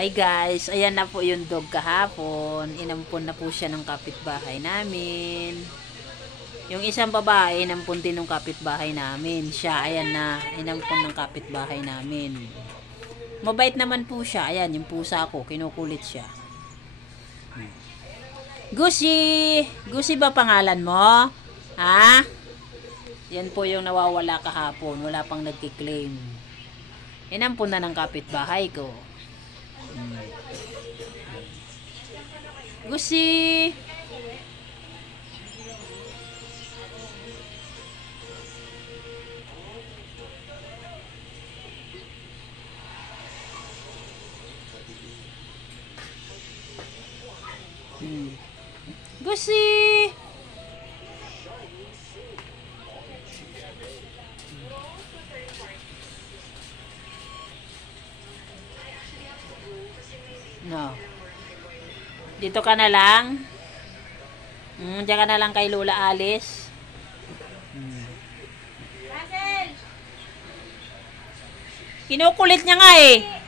Hi guys, ayan na po yung dog kahapon. Inampun na po siya ng kapitbahay namin. Yung isang babae, inampun din ng kapitbahay namin. Siya, ayan na, inampun ng kapitbahay namin. Mabait naman po siya. Ayan, yung pusa ko, kinukulit siya. Gusi! Gusi ba pangalan mo? Ha? Yan po yung nawawala kahapon. Wala pang nagkiklaim. Inampun na ng kapitbahay ko. Gusi! Gusi! No. Dito ka na lang. Diyan ka na lang kay Lola Alice. Kinukulit niya nga eh.